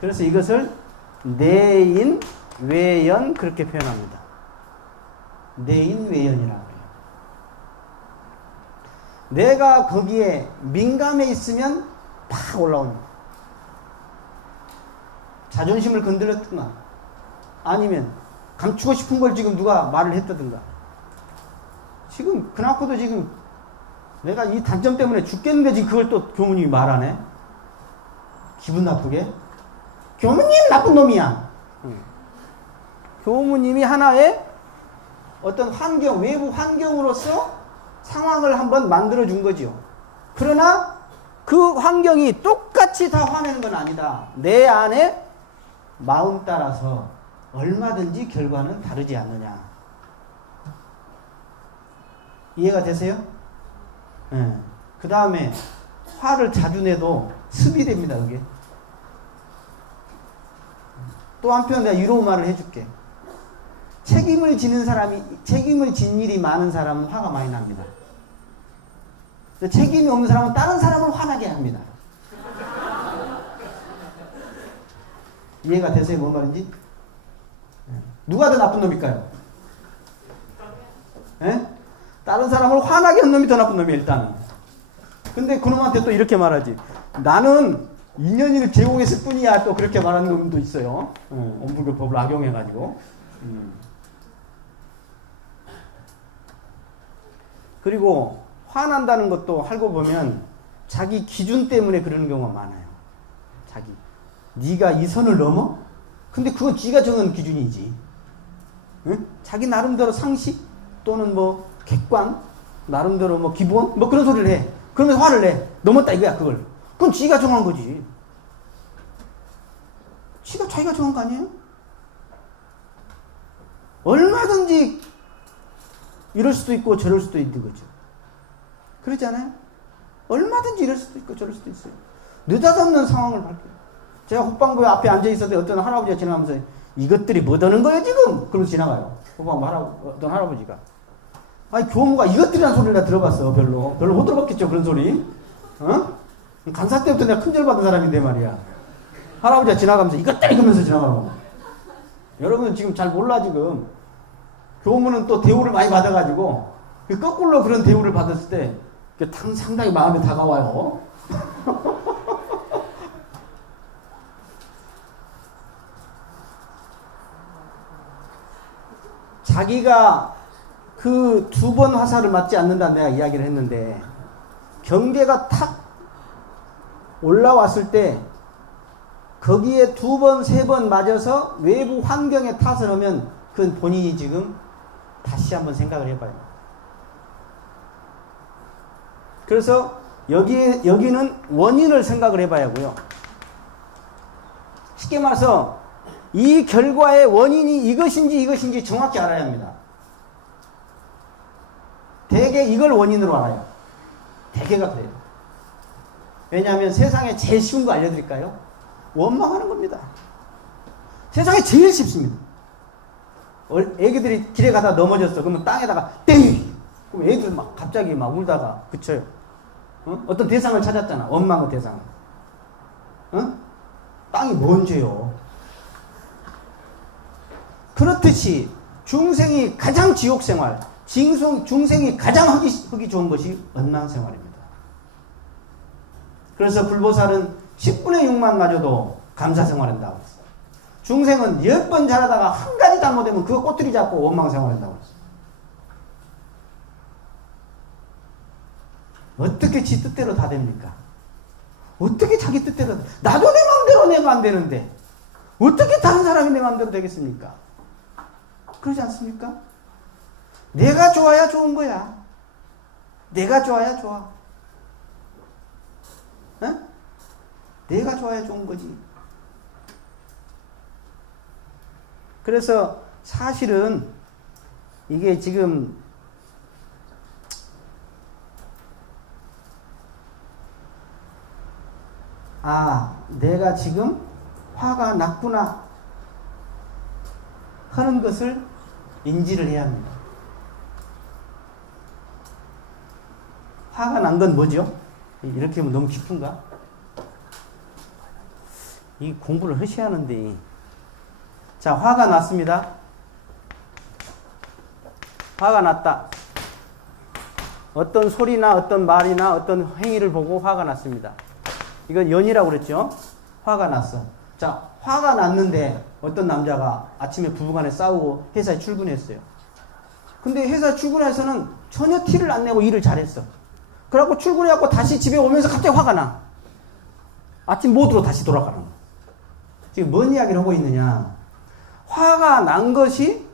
그래서 이것을 내인, 외연 그렇게 표현합니다. 내인, 외연이라고 해요. 내가 거기에 민감해 있으면 팍 올라옵니다. 자존심을 건드렸든가 아니면 감추고 싶은 걸 지금 누가 말을 했다든가 지금 그나코도 지금 내가 이 단점 때문에 죽겠는데 지금 그걸 또 교무님이 말하네. 기분 나쁘게. 교무님 나쁜 놈이야. 교무님이 하나의 어떤 환경, 외부 환경으로서 상황을 한번 만들어 준 거죠. 그러나 그 환경이 똑같이 다 화내는 건 아니다. 내 안에 마음 따라서 얼마든지 결과는 다르지 않느냐. 이해가 되세요? 네. 그 다음에 화를 자주 내도 습이 됩니다. 그게. 또 한편 내가 이런 말을 해줄게. 책임을 진 일이 많은 사람은 화가 많이 납니다. 책임이 없는 사람은 다른 사람을 화나게 합니다. 이해가 되세요? 뭔 말인지? 누가 더 나쁜 놈일까요? 예? 다른 사람을 화나게 한 놈이 더 나쁜 놈이야 일단은. 근데 그놈한테 또 이렇게 말하지. 나는 2년을 제공했을 뿐이야. 또 그렇게 말하는 놈도 있어요. 온불교법을 악용해가지고. 그리고 화난다는 것도 알고 보면 자기 기준 때문에 그러는 경우가 많아요. 자기. 네가 이 선을 넘어? 근데 그건 지가 정한 기준이지. 응? 자기 나름대로 상식 또는 뭐 객관 나름대로 뭐 기본 뭐 그런 소리를 해. 그러면 화를 내. 넘었다 이거야 그걸. 그건 지가 정한 거지. 자기가 정한 거 아니에요? 얼마든지 이럴 수도 있고 저럴 수도 있는 거죠. 그렇지 않아요? 얼마든지 이럴 수도 있고 저럴 수도 있어요. 느닷없는 상황을 밝혀요. 제가 국방부에 앞에 앉아 있었는데 어떤 할아버지가 지나가면서 이것들이 뭐 하는 거예요 지금? 그러면서 지나가요. 국방부 어떤 할아버지가. 아니 교무가 이것들이란 소리를 다 들어봤어. 별로 못 들어봤겠죠 그런 소리. 간사 때부터 내가 큰절 받은 사람인데 말이야. 할아버지가 지나가면서 이것들이 그러면서 지나가고. 여러분은 지금 잘 몰라 지금. 교무는 또 대우를 많이 받아가지고 거꾸로 그런 대우를 받았을 때 상당히 마음에 다가와요. 자기가 그 2번 화살을 맞지 않는다 내가 이야기를 했는데 경계가 탁 올라왔을 때 거기에 2번, 3번 맞아서 외부 환경에 탓을 하면 그건 본인이 지금 다시 한번 생각을 해봐요. 그래서 여기는 원인을 생각을 해봐야 하고요. 쉽게 말해서 이 결과의 원인이 이것인지 정확히 알아야 합니다. 대개 이걸 원인으로 알아요. 대개가 그래요. 왜냐하면 세상에 제일 쉬운 거 알려드릴까요? 원망하는 겁니다. 세상에 제일 쉽습니다. 애기들이 길에 가다 넘어졌어. 그러면 땅에다가 땡! 그럼 애들 막 갑자기 막 울다가 그쳐요. 어떤 대상을 찾았잖아. 원망의 대상을. 땅이 뭔 죄요? 그렇듯이 중생이 가장 지옥생활, 중생이 가장 하기 좋은 것이 원망생활입니다. 그래서 불보살은 10분의 6만 마저도 감사생활한다고 했어요. 중생은 10번 잘하다가 한 가지 잘못되면 그거 꼬투리 잡고 원망생활한다고 했어요. 어떻게 지 뜻대로 다 됩니까? 어떻게 자기 뜻대로 나도 내 마음대로 내가 안 되는데 어떻게 다른 사람이 내 마음대로 되겠습니까? 그러지 않습니까? 내가 좋아야 좋은 거야. 내가 좋아야 좋아. 내가 좋아야 좋은 거지. 그래서 사실은 이게 지금 내가 지금 화가 났구나 하는 것을 인지를 해야 합니다. 화가 난 건 뭐죠? 이렇게 하면 너무 깊은가? 이 공부를 하셔야 하는데. 자, 화가 났습니다. 화가 났다. 어떤 소리나 어떤 말이나 어떤 행위를 보고 화가 났습니다. 이건 연이라고 그랬죠? 화가 났어. 자, 화가 났는데 어떤 남자가 아침에 부부간에 싸우고 회사에 출근했어요. 근데 회사 출근해서는 전혀 티를 안 내고 일을 잘했어. 그래갖고 출근해갖고 다시 집에 오면서 갑자기 화가 나. 아침 모드로 다시 돌아가는 거야. 지금 뭔 이야기를 하고 있느냐. 화가 난 것이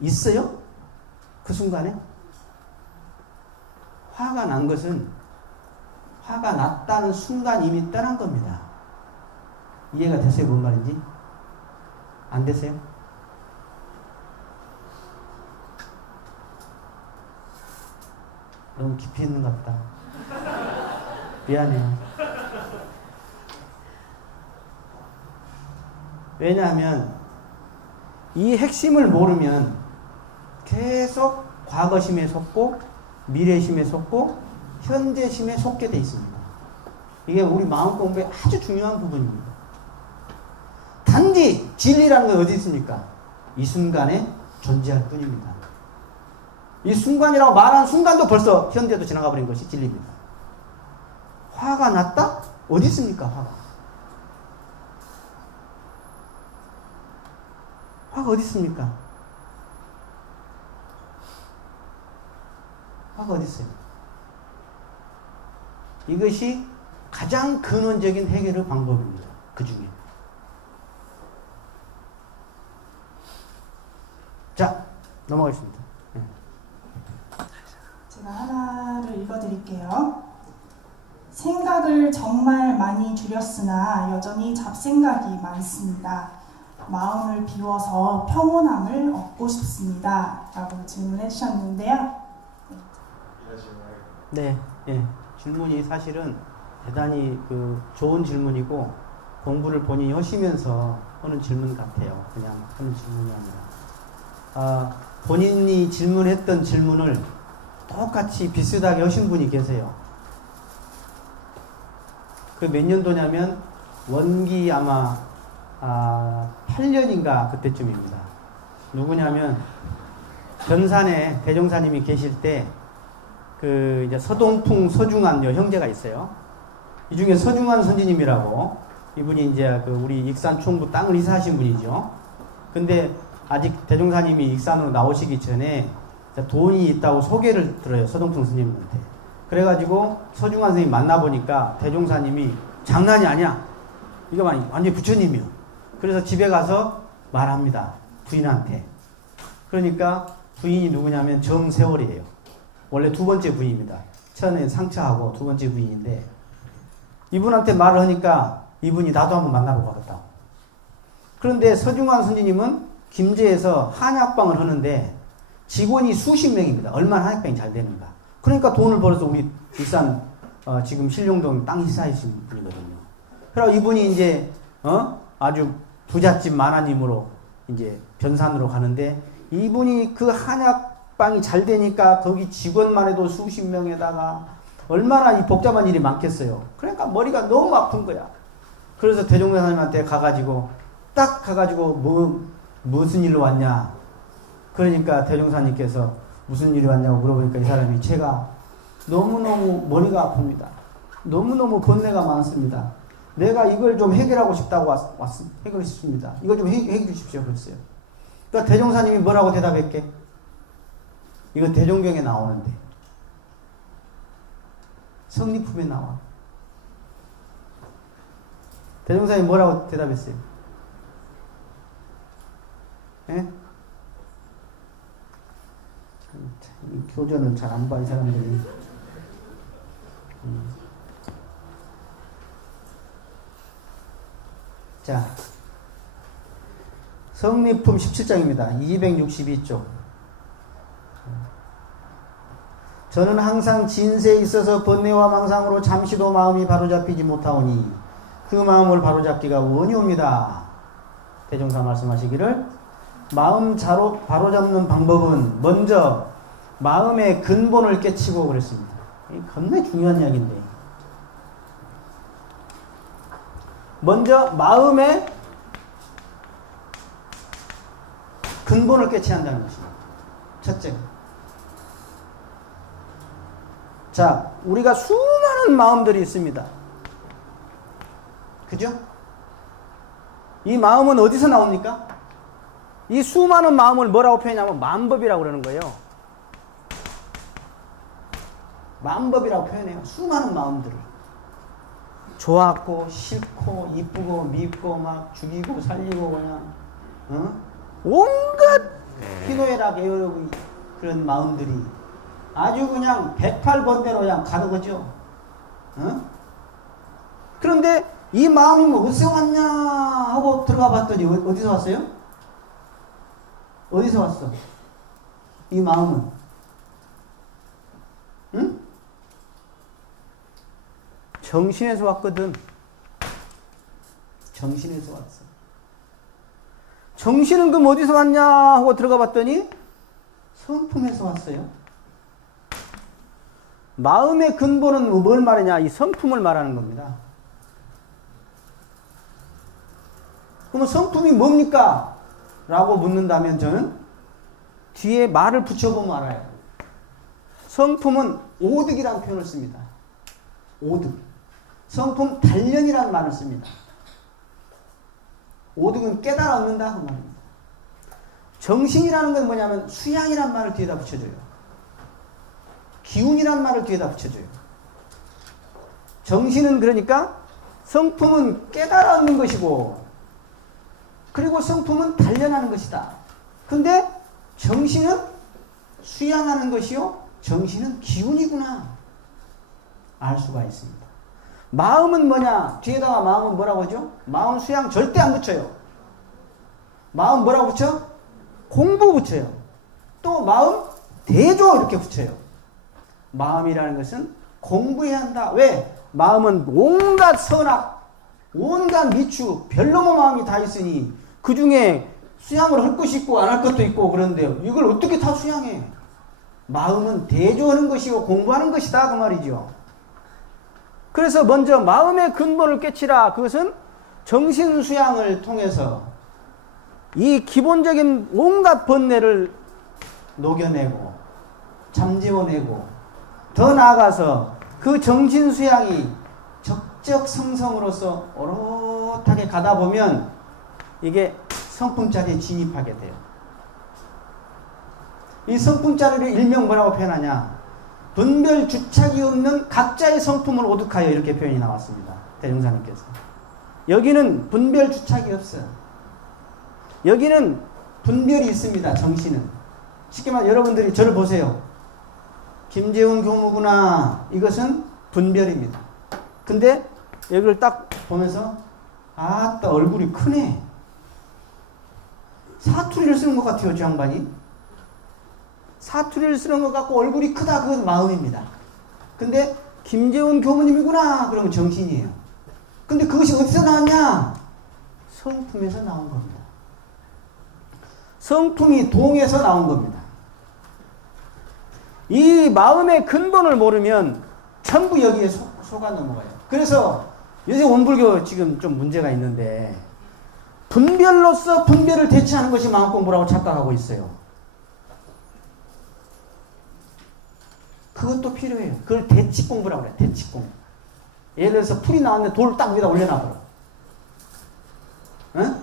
있어요? 그 순간에? 화가 난 것은 화가 났다는 순간 이미 떠난 겁니다. 이해가 되세요? 뭔 말인지? 안 되세요? 너무 깊이 있는 것 같다. 미안해요. 왜냐하면 이 핵심을 모르면 계속 과거심에 속고 미래심에 속고 현재심에 속게 돼 있습니다. 이게 우리 마음 공부의 아주 중요한 부분입니다. 단지 진리라는 건 어디 있습니까? 이 순간에 존재할 뿐입니다. 이 순간이라고 말하는 순간도 벌써 현재도 지나가 버린 것이 진리입니다. 화가 났다? 어디 있습니까, 화가? 화가 어디 있습니까? 화가 어디 있어요? 이것이 가장 근원적인 해결의 방법입니다. 그 중에. 자, 넘어가겠습니다. 네. 제가 하나를 읽어드릴게요. 생각을 정말 많이 줄였으나 여전히 잡생각이 많습니다. 마음을 비워서 평온함을 얻고 싶습니다. 라고 질문해 주셨는데요. 네, 예. 질문이 사실은 대단히 좋은 질문이고 공부를 본인이 하시면서 하는 질문 같아요. 그냥 하는 질문이 아니라. 본인이 질문했던 질문을 똑같이 비슷하게 하신 분이 계세요. 그 몇 년도냐면 원기 아마 8년인가 그때쯤입니다. 누구냐면 변산에 대종사님이 계실 때 이제 서동풍 서중한 형제가 있어요. 이 중에 서중한 선지님이라고 이분이 이제 우리 익산 총부 땅을 이사하신 분이죠. 근데 아직 대종사님이 익산으로 나오시기 전에 돈이 있다고 소개를 들어요. 서동풍 스님한테. 그래가지고 서중한 스님 만나보니까 대종사님이 장난이 아니야. 이거 완전히 부처님이요. 그래서 집에 가서 말합니다. 부인한테. 그러니까 부인이 누구냐면 정세월이에요. 원래 두 번째 부인입니다. 처음에 상처하고 두 번째 부인인데 이분한테 말을 하니까 이분이 나도 한번 만나보고 가겠다고. 그런데 서중환 선지님은 김제에서 한약방을 하는데 직원이 수십 명입니다. 얼마나 한약방이 잘 되는가. 그러니까 돈을 벌어서 우리 익산 지금 신룡동 땅 이사하신 분이거든요. 그래서 이분이 이제 아주 부잣집 만화님으로 이제 변산으로 가는데 이분이 그 한약방이 잘 되니까 거기 직원만 해도 수십 명에다가 얼마나 이 복잡한 일이 많겠어요. 그러니까 머리가 너무 아픈 거야. 그래서 대종사님한테 가가지고 딱 가가지고 무슨 일로 왔냐. 그러니까 대종사님께서 무슨 일이 왔냐고 물어보니까 이 사람이 제가 너무너무 머리가 아픕니다. 너무너무 번뇌가 많습니다. 내가 이걸 좀 해결하고 싶다고 해결 싶습니다. 이걸 좀 해결해 주십시오. 그랬어요. 그러니까 대종사님이 뭐라고 대답했게? 이거 대종경에 나오는데. 성리품에 나와. 대종사님이 뭐라고 대답했어요? 예? 참, 교전을 잘 안 봐, 이 사람들이. 자, 성리품 17장입니다. 262쪽. 저는 항상 진세에 있어서 번뇌와 망상으로 잠시도 마음이 바로잡히지 못하오니 그 마음을 바로잡기가 원이옵니다. 대종사 말씀하시기를 마음 바로잡는 방법은 먼저 마음의 근본을 깨치고 그랬습니다. 이게 겁나 중요한 이야기인데 먼저 마음의 근본을 깨쳐야 한다는 것입니다. 첫째. 자, 우리가 수많은 마음들이 있습니다. 그죠? 이 마음은 어디서 나옵니까? 이 수많은 마음을 뭐라고 표현하냐면 만법이라고 그러는 거예요. 만법이라고 표현해요. 수많은 마음들을. 좋았고 싫고 이쁘고 밉고 막 죽이고 살리고 그냥 온갖 희노애락 애욕의 그런 마음들이 아주 그냥 108번대로 그냥 가는 거죠. 그런데 이 마음이 뭐 어디서 왔냐 하고 들어가 봤더니 어디서 왔어요? 어디서 왔어? 이 마음은? 응? 정신에서 왔거든. 정신에서 왔어. 정신은 그럼 어디서 왔냐 하고 들어가 봤더니 성품에서 왔어요. 마음의 근본은 뭘 말하냐? 이 성품을 말하는 겁니다. 그러면 성품이 뭡니까? 라고 묻는다면 저는 뒤에 말을 붙여보면 알아요. 성품은 오득이라는 표현을 씁니다. 오득. 성품 단련이라는 말을 씁니다. 오득은 깨달아 얻는다 그 말입니다. 정신이라는 건 뭐냐면 수양이란 말을 뒤에다 붙여줘요. 기운이란 말을 뒤에다 붙여줘요. 정신은 그러니까 성품은 깨달아 얻는 것이고 그리고 성품은 단련하는 것이다. 근데 정신은 수양하는 것이요 정신은 기운이구나 알 수가 있습니다. 마음은 뭐냐? 뒤에다가 마음은 뭐라고 하죠? 마음 수양 절대 안 붙여요. 마음 뭐라고 붙여? 공부 붙여요. 또 마음 대조 이렇게 붙여요. 마음이라는 것은 공부해야 한다. 왜? 마음은 온갖 선악, 온갖 미추, 별놈의 마음이 다 있으니 그 중에 수양을 할 것이 있고 안 할 것도 있고 그런데 이걸 어떻게 다 수양해? 마음은 대조하는 것이고 공부하는 것이다 그 말이죠. 그래서 먼저 마음의 근본을 깨치라. 그것은 정신 수양을 통해서 이 기본적인 온갖 번뇌를 녹여내고 잠재워내고 더 나아가서 그 정신 수양이 적적성성으로서 오롯하게 가다 보면 이게 성품자리에 진입하게 돼요. 이 성품자리를 일명 뭐라고 표현하냐? 분별 주착이 없는 각자의 성품을 오득하여 이렇게 표현이 나왔습니다. 대종사님께서. 여기는 분별 주착이 없어요. 여기는 분별이 있습니다. 정신은. 쉽게 말해 여러분들이 저를 보세요. 김재훈 교무구나. 이것은 분별입니다. 근데 여기를 딱 보면서 아따 얼굴이 크네. 사투리를 쓰는 것 같아요. 저 양반이. 사투리를 쓰는 것 같고 얼굴이 크다. 그건 마음입니다. 근데 김재훈 교무님이구나. 그러면 정신이에요. 근데 그것이 어디서 나왔냐? 성품에서 나온 겁니다. 성품이 동에서 나온 겁니다. 이 마음의 근본을 모르면 전부 여기에 속아 넘어가요. 그래서 요새 원불교 지금 좀 문제가 있는데 분별로서 분별을 대체하는 것이 마음 공부라고 착각하고 있어요. 그것도 필요해요. 그걸 대치 공부라고 그래요. 대치 공부. 예를 들어서 풀이 나왔는데 돌을 딱 위에다 올려놔버려. 응?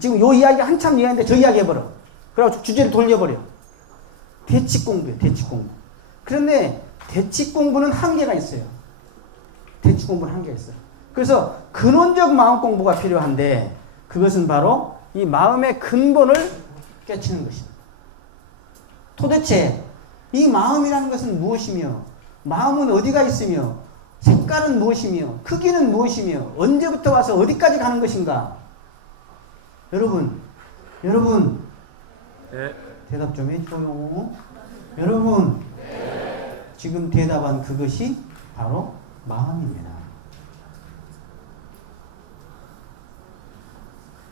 지금 요 이야기 한참 이야기인데 저 이야기 해버려. 그래가지고 주제를 돌려버려. 대치 공부예요. 대치 공부. 그런데 대치 공부는 한계가 있어요. 대치 공부는 한계가 있어요. 그래서 근원적 마음 공부가 필요한데 그것은 바로 이 마음의 근본을 깨치는 것입니다. 도대체 이 마음이라는 것은 무엇이며 마음은 어디가 있으며 색깔은 무엇이며 크기는 무엇이며 언제부터 와서 어디까지 가는 것인가? 여러분 네. 대답 좀 해줘요. 여러분 지금 대답한 그것이 바로 마음입니다.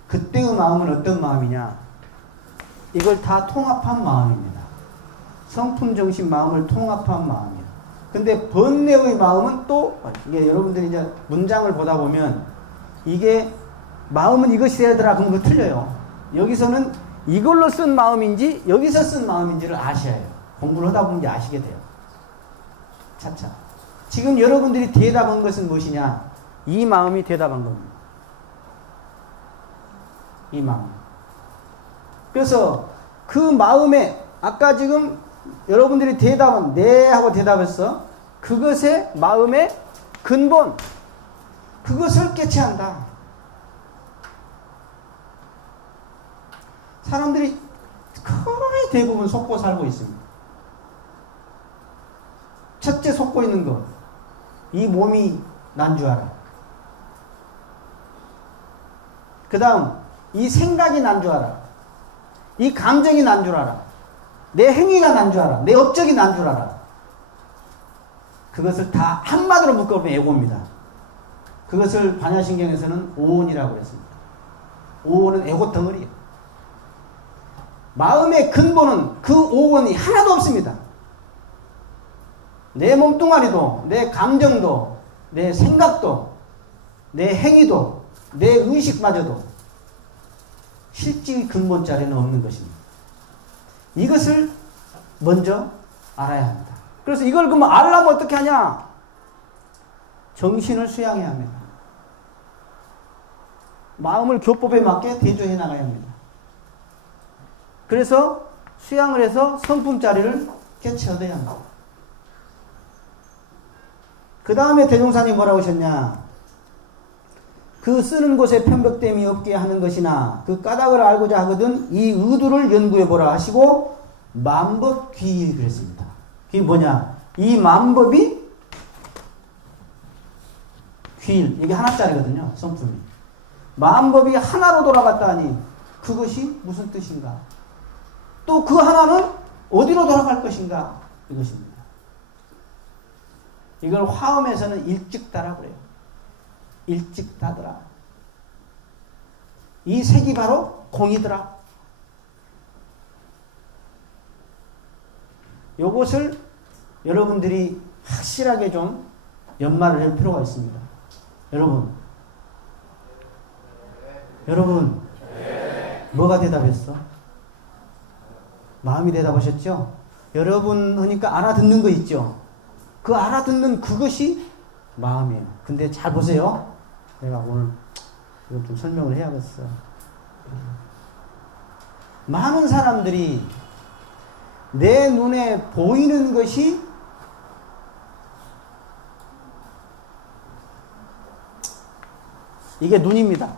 그때의 마음은 어떤 마음이냐? 이걸 다 통합한 마음입니다. 성품 정신 마음을 통합한 마음이에요. 근데 번뇌의 마음은 또 이게 여러분들이 이제 문장을 보다 보면 이게 마음은 이것이 되더라 그러면 그거 틀려요. 여기서는 이걸로 쓴 마음인지 여기서 쓴 마음인지를 아셔야 해요. 공부를 하다 보면 이제 아시게 돼요. 차차. 지금 여러분들이 대답한 것은 무엇이냐? 이 마음이 대답한 겁니다. 이 마음. 그래서 그 마음에 아까 지금 여러분들이 대답은 네 하고 대답했어. 그것의 마음의 근본 그것을 깨치한다. 사람들이 거의 대부분 속고 살고 있습니다. 첫째 속고 있는 거. 이 몸이 난 줄 알아. 그 다음 이 생각이 난 줄 알아. 이 감정이 난 줄 알아. 내 행위가 난 줄 알아. 내 업적이 난 줄 알아. 그것을 다 한마디로 묶어보면 에고입니다. 그것을 반야신경에서는 오온이라고 했습니다. 오온은 에고 덩어리예요. 마음의 근본은 그 오온이 하나도 없습니다. 내 몸뚱아리도, 내 감정도, 내 생각도, 내 행위도, 내 의식마저도 실질의 근본 자리는 없는 것입니다. 이것을 먼저 알아야 합니다. 그래서 이걸 그러면 알려면 어떻게 하냐? 정신을 수양해야 합니다. 마음을 교법에 맞게 대조해 나가야 합니다. 그래서 수양을 해서 성품자리를 깨치 얻어야 합니다. 그 다음에 대종사님 뭐라고 하셨냐? 그 쓰는 곳에 편벽됨이 없게 하는 것이나 그 까닭을 알고자 하거든 이 의도를 연구해 보라 하시고 만법귀일 그랬습니다. 그게 뭐냐? 이 만법이 귀일, 이게 하나짜리거든요. 성품이. 만법이 하나로 돌아갔다 하니 그것이 무슨 뜻인가? 또 그 하나는 어디로 돌아갈 것인가? 이것입니다. 이걸 화엄에서는 일찍다라고 그래요. 일찍다더라. 이 색이 바로 공이더라. 요것을 여러분들이 확실하게 좀 연말을 할 필요가 있습니다. 여러분 뭐가 대답했어? 마음이 대답하셨죠? 여러분 하니까 알아듣는 거 있죠? 그 알아듣는 그것이 마음이에요. 근데 잘 보세요. 내가 오늘 이걸 좀 설명을 해야겠어. 많은 사람들이 내 눈에 보이는 것이 이게 눈입니다.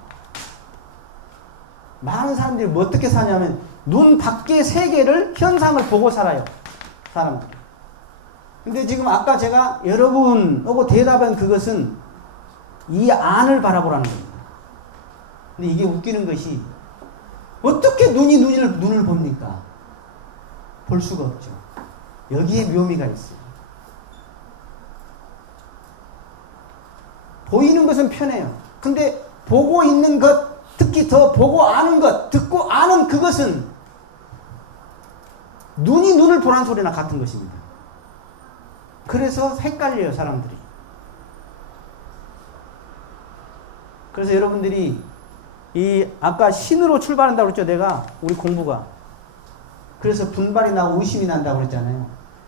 많은 사람들이 뭐 어떻게 사냐면 눈 밖의 세계를 현상을 보고 살아요. 사람들. 근데 지금 아까 제가 여러분하고 대답한 그것은 이 안을 바라보라는 겁니다. 근데 이게 웃기는 것이 어떻게 눈이 눈을 봅니까? 볼 수가 없죠. 여기에 묘미가 있어요. 보이는 것은 편해요. 근데 보고 있는 것, 특히 더 보고 아는 것, 듣고 아는 그것은 눈이 눈을 보란 소리나 같은 것입니다. 그래서 헷갈려요, 사람들이. 그래서 여러분들이 아까 신으로 출발한다고 그랬죠, 내가. 우리 공부가. 그래서 분발이 나고 의심이 난다고 그랬잖아요.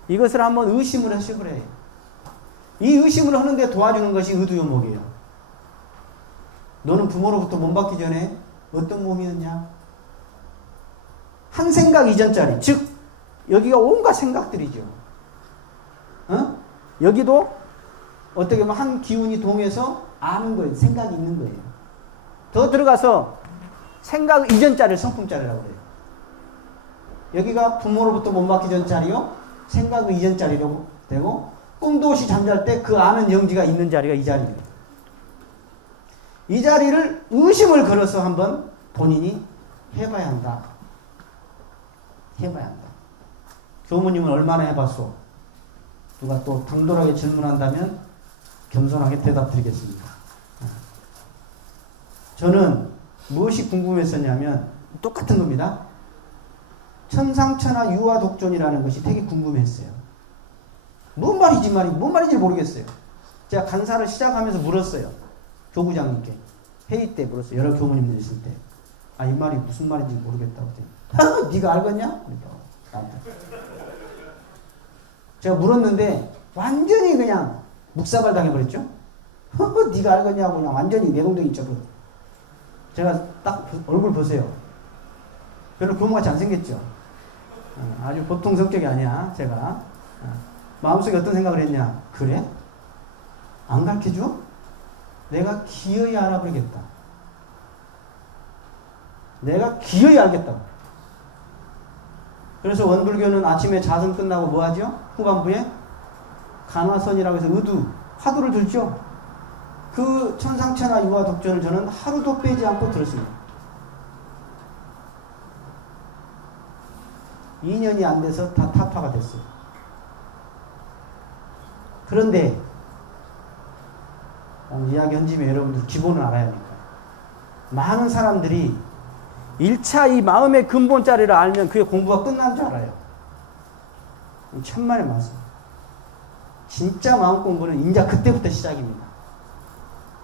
이것을 한번 의심을 하시그래요. 이 의심을 하는데 도와주는 것이 의두요목이에요. 너는 부모로부터 몸 받기 전에 어떤 몸이었냐? 한 생각 이전짜리. 즉, 여기가 온갖 생각들이죠. 여기도 어떻게 보면 한 기운이 동해서 아는 거예요. 생각이 있는 거예요. 더 들어가서 생각 이전짜리를 성품짜리라고 해요. 여기가 부모로부터 몸 받기 전짜리요. 생각 이전짜리라고 되고 꿈도 없이 잠잘 때 그 아는 영지가 있는 자리가 이 자리예요. 이 자리를 의심을 걸어서 한번 본인이 해봐야 한다. 해봐야 한다. 교무님은 얼마나 해봤소? 누가 또 당돌하게 질문한다면 겸손하게 대답 드리겠습니다. 저는 무엇이 궁금했었냐면 똑같은 겁니다. 천상천하 유화독존이라는 것이 되게 궁금했어요. 뭔 말인지 모르겠어요. 제가 간사를 시작하면서 물었어요. 교구장님께. 회의 때 물었어요. 여러 교무님들 있을 때. 이 말이 무슨 말인지 모르겠다고. 네가 알겠냐? 그러니까 나한테. 제가 물었는데 완전히 그냥 묵사발 당해버렸죠. 네가 알겠냐고 그냥 완전히 내동댕이 쳐버렸어. 제가 딱 얼굴 보세요. 별로 교무같이 안 생겼죠. 아주 보통 성격이 아니야. 제가 마음속에 어떤 생각을 했냐. 그래? 안 가르쳐줘? 내가 기어이 알아버리겠다. 내가 기어이 알겠다고. 그래서 원불교는 아침에 자선 끝나고 뭐 하죠? 후반부에 간화선이라고 해서 의두, 화두를 들죠. 그 천상천하 유화독존을 저는 하루도 빼지 않고 들었습니다. 2년이 안 돼서 다 타파가 됐어요. 그런데 이야기 한 집에 여러분들 기본을 알아야 합니까? 많은 사람들이 1차 이 마음의 근본자리를 알면 그게 공부가 끝난 줄 알아요. 천만의 말씀. 진짜 마음 공부는 이제 그때부터 시작입니다.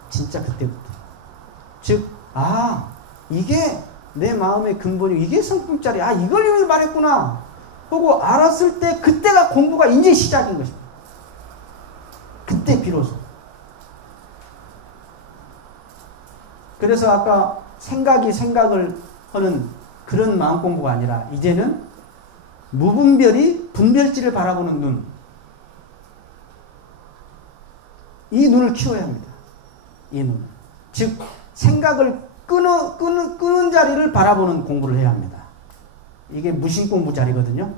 진짜 그때부터. 즉, 이게 내 마음의 근본이, 이게 성품자리. 이걸 말했구나. 하고 알았을 때 그때가 공부가 이제 시작인 것입니다. 그때 비로소. 그래서 아까 생각이 생각을 하는 그런 마음 공부가 아니라 이제는 무분별히 분별지를 바라보는 눈. 이 눈을 키워야 합니다. 이 눈. 즉 생각을 끄는 자리를 바라보는 공부를 해야 합니다. 이게 무심공부 자리거든요.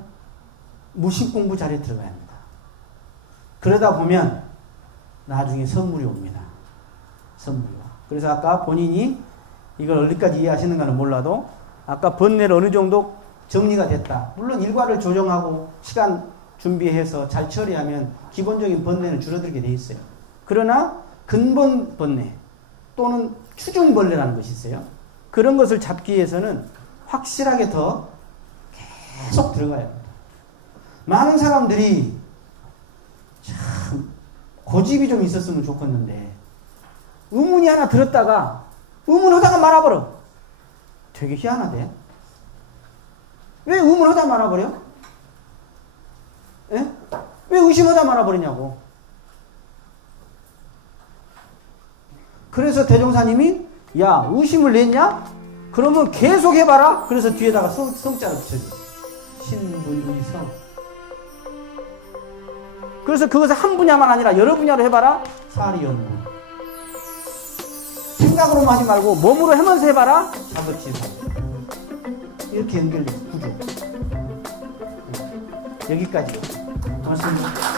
무심공부 자리에 들어가야 합니다. 그러다 보면 나중에 선물이 옵니다. 선물이 와. 그래서 아까 본인이 이걸 어디까지 이해하시는가는 몰라도 아까 번뇌를 어느 정도 정리가 됐다. 물론 일과를 조정하고 시간 준비해서 잘 처리하면 기본적인 번뇌는 줄어들게 돼 있어요. 그러나 근본 번뇌 또는 추중벌레라는 것이 있어요. 그런 것을 잡기 위해서는 확실하게 더 계속 들어가야 합니다. 많은 사람들이 참 고집이 좀 있었으면 좋겠는데 의문이 하나 들었다가 의문하다가 말아버려. 되게 희한하대. 왜 의문하다 말아버려? 예? 왜 의심하다 말아버리냐고. 그래서 대종사님이 야 의심을 냈냐? 그러면 계속 해봐라. 그래서 뒤에다가 성자를 붙여줘. 신분의성. 그래서 그것을 한 분야만 아니라 여러 분야로 해봐라. 사리연구. 생각으로만 하지 말고 몸으로 하면서 해봐라. 자부치사. 이렇게 연결돼서 구조. 여기까지. 고맙습니다.